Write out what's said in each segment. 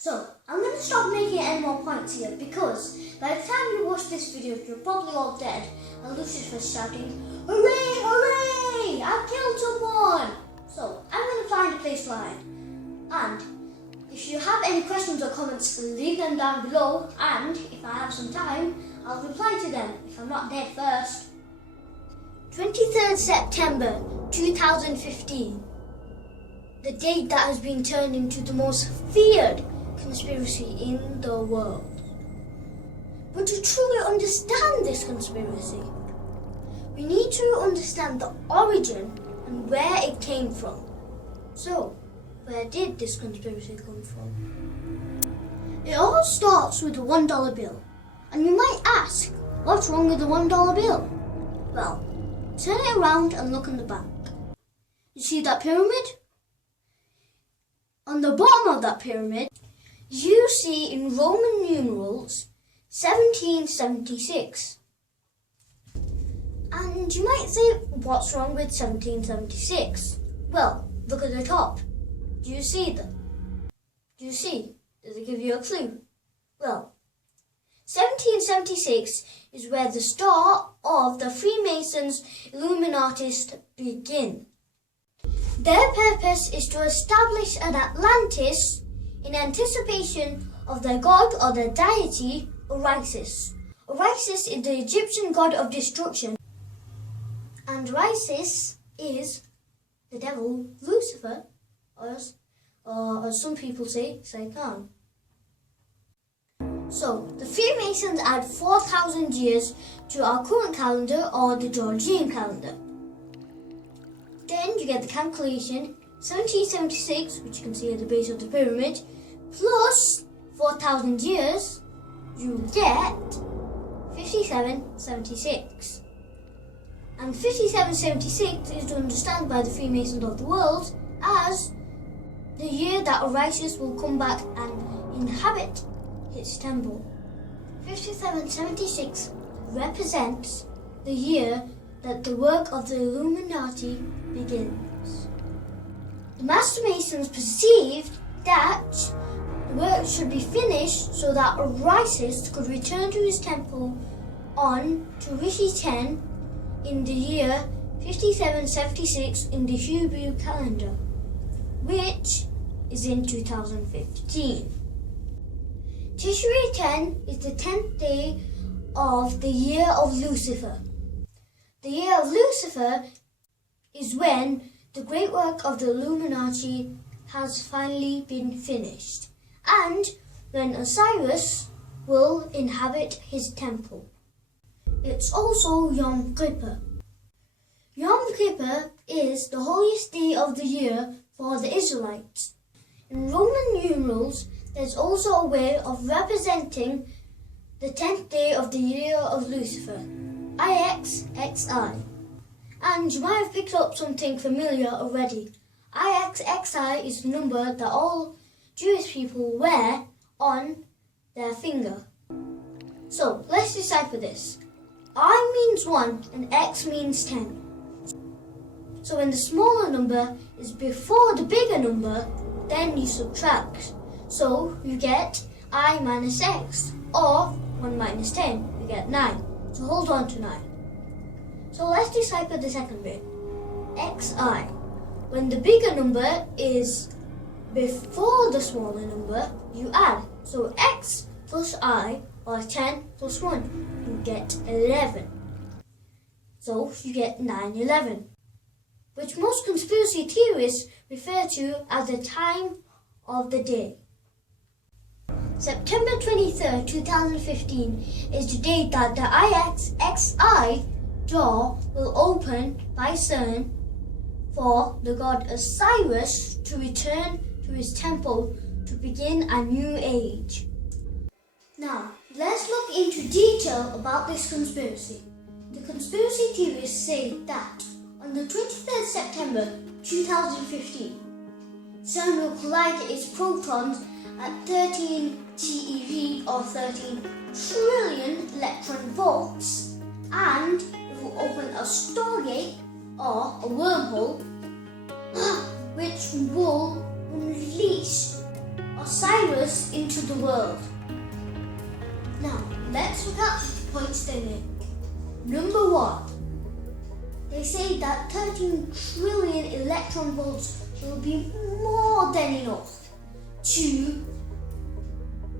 So, I'm going to stop making any more points here because by the time you watch this video, you're probably all dead and Lucifer's shouting, "Hooray, hooray! I killed someone!" So, I'm going to find a place to hide. And if you have any questions or comments, leave them down below, and if I have some time, I'll reply to them if I'm not dead first. 23rd September 2015. The date that has been turned into the most feared conspiracy in the world. But to truly understand this conspiracy, we need to understand the origin and where it came from. So, where did this conspiracy come from? It all starts with the $1 bill. And you might ask, what's wrong with the $1 bill? Well, turn it around and look in the back. You see that pyramid? On the bottom of that pyramid, you see in Roman numerals 1776. And you might say, what's wrong with 1776? Well, look at the top. Do you see them? Do you see? Does it give you a clue? Well, 1776 is where the start of the Freemasons Illuminatists begin. Their purpose is to establish an Atlantis in anticipation of their god or their deity, Osiris. Osiris is the Egyptian god of destruction, and Osiris is the devil, Lucifer, or as some people say, Satan. So, the Freemasons add 4,000 years to our current calendar or the Georgian calendar. Then you get the calculation 1776, which you can see at the base of the pyramid, plus 4,000 years, you get 5776. And 5776 is to understand by the Freemasons of the world as the year that Osiris will come back and inhabit its temple. 5776 represents the year that the work of the Illuminati begins. The Master Masons perceived that the work should be finished so that Osiris could return to his temple on Rishi 10 in the year 5776 in the Hebrew calendar, which is in 2015. Tishri 10 is the 10th day of the year of Lucifer. The year of Lucifer is when the great work of the Illuminati has finally been finished, and when Osiris will inhabit his temple. It's also Yom Kippur. Yom Kippur is the holiest day of the year for the Israelites. In Roman numerals, there's also a way of representing the 10th day of the year of Lucifer, IXXI. And you might have picked up something familiar already. IXXI is the number that all Jewish people wear on their finger. So, let's decipher this. I means 1 and X means 10. So when the smaller number is before the bigger number, then you subtract. So you get I minus X, or 1 minus 10, you get 9. So hold on to 9. So let's decipher the second bit. XI. When the bigger number is before the smaller number, you add. So X plus I, or 10 plus 1, you get 11. So you get 9/11, which most conspiracy theorists refer to as the time of the day. September 23rd, 2015 is the date that the IXXI door will open by Cern for the god Osiris to return to his temple to begin a new age. Now, let's look into detail about this conspiracy. The conspiracy theorists say that on the 23rd September 2015, Cern will collide its protons at 13 TeV or 13 trillion electron volts, and it will open a stargate or a wormhole which will unleash Osiris into the world. Now, let's look at the points they make. Number 1. They say that 13 trillion electron volts will be more than enough to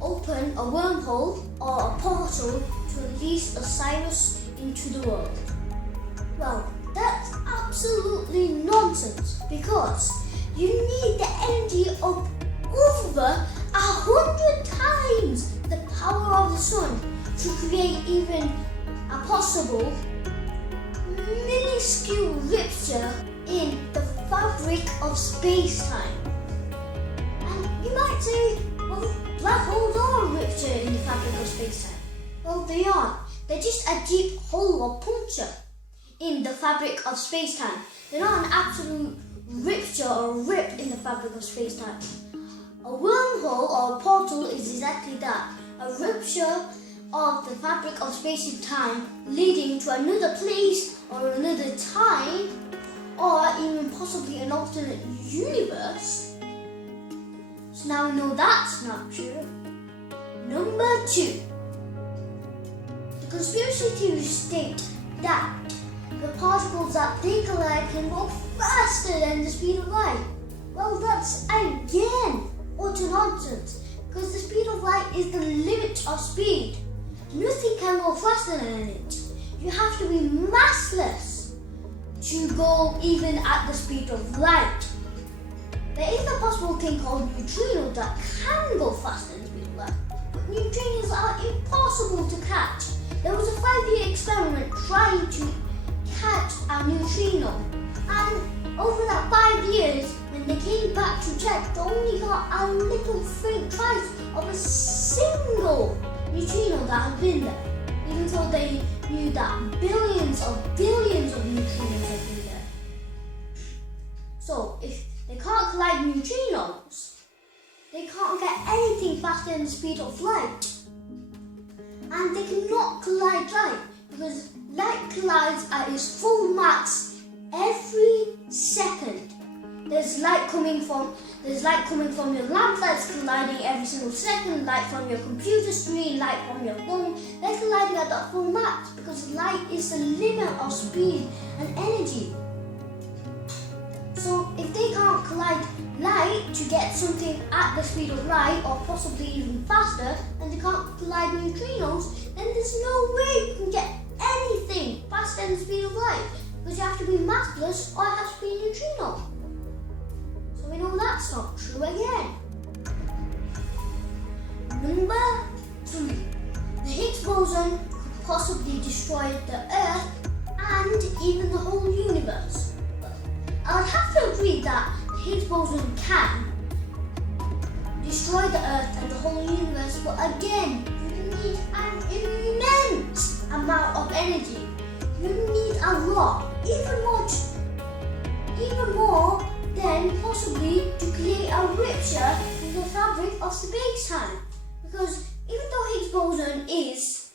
open a wormhole or a portal to release Osiris into the world. Well, that's absolutely nonsense, because you need the energy of over 100 times the power of the sun to create even a possible minuscule rupture in the fabric of space-time. And you might say, well, black holes are a rupture in the fabric of space-time. Well, they aren't. They're just a deep hole or puncture in the fabric of space-time. They're not an absolute rupture or rip in the fabric of space-time. A wormhole or a portal is exactly that, a rupture of the fabric of space and time leading to another place or another time, or even possibly an alternate universe. So now we know that's not true. Number 2. The conspiracy theories state that the particles that they collide can go faster than the speed of light. Well, that's again utter nonsense, because the speed of light is the limit of speed. Nothing can go faster than it. You have to be massless to go even at the speed of light. There is a possible thing called neutrinos that can go faster than the speed of light, but neutrinos are impossible to catch. There was a 5-year experiment trying to catch a neutrino, and over that 5 years, when they came back to check, they only got a little faint trace of a single neutrino that had been there, even though they knew that billions of neutrinos had been there. So, if they can't collide neutrinos, they can't get anything faster than the speed of light. And they cannot collide light, because light collides at its full max every second. There's light coming from your lamp that's colliding every single second, light from your computer screen, light from your phone. They're colliding at that full max because light is the limit of speed and energy. So if they can't collide light to get something at the speed of light, or possibly even faster, and they can't collide neutrinos, then there's no way you can get anything faster than the speed of light, because you have to be massless or it has to be a neutrino. So we know that's not true again. Number 3. The Higgs boson could possibly destroy the Earth and even the whole universe. I'd have to agree that the Higgs boson can destroy the Earth and the whole universe, but again, you need an immense amount of energy. You need a lot, even more than possibly to create a rupture in the fabric of space-time. Because even though Higgs boson is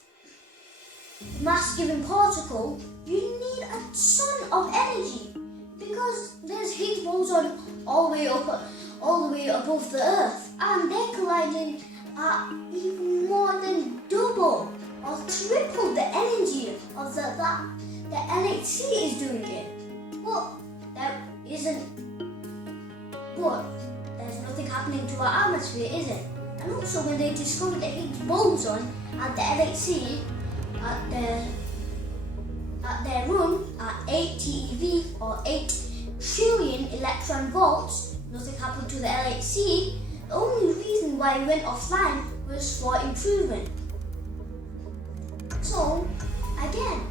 a mass-giving particle, you need a ton of energy, because there's Higgs boson all the way above the Earth, and they're colliding at even more than double or triple the energy of the LHC is doing it. But there's nothing happening to our atmosphere, is it? And also, when they discovered the Higgs boson at the LHC, at their room at 8 TeV or 8 trillion electron volts, nothing happened to the LHC. The only reason why it went offline was for improvement. So, again,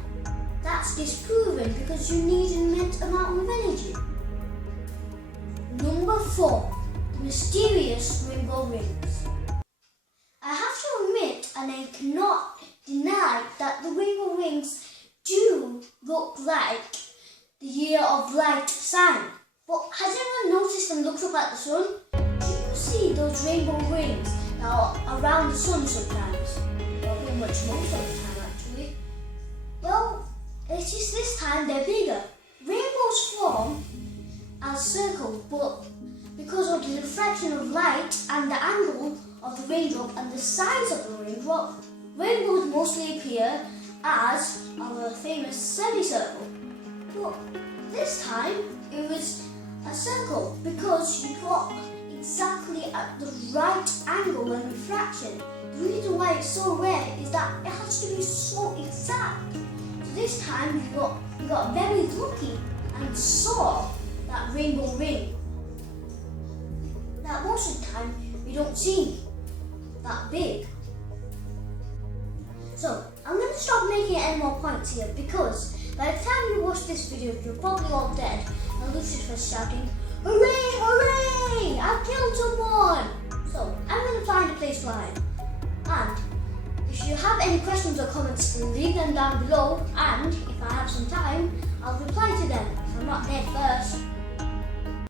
that's disproven because you need an immense amount of energy. Number 4. The mysterious rainbow rings. I have to admit, and I cannot deny, that the rainbow rings do look like the year of light sign. But has anyone noticed and looked up at the sun? Do you see those rainbow rings that are around the sun sometimes? Well, pretty much most of the time actually. Well, it's just this time they're bigger. Rainbows form as circles, but because of the refraction of light and the angle of the raindrop and the size of the raindrop, rainbows mostly appear as our famous semicircle. But this time it was a circle because you got exactly at the right angle and refraction. The reason why it's so rare is that it has to be so exact. So this time we got very lucky and saw that rainbow ring. Now most of the time we don't see that big. So I'm going to stop making any more points here because by the time you watch this video you're probably all dead and Lucifer's shouting, "Hooray, hooray! I killed someone!" So I'm going to find a place to hide. And if you have any questions or comments, leave them down below, and if I have some time, I'll reply to them if I'm not dead first.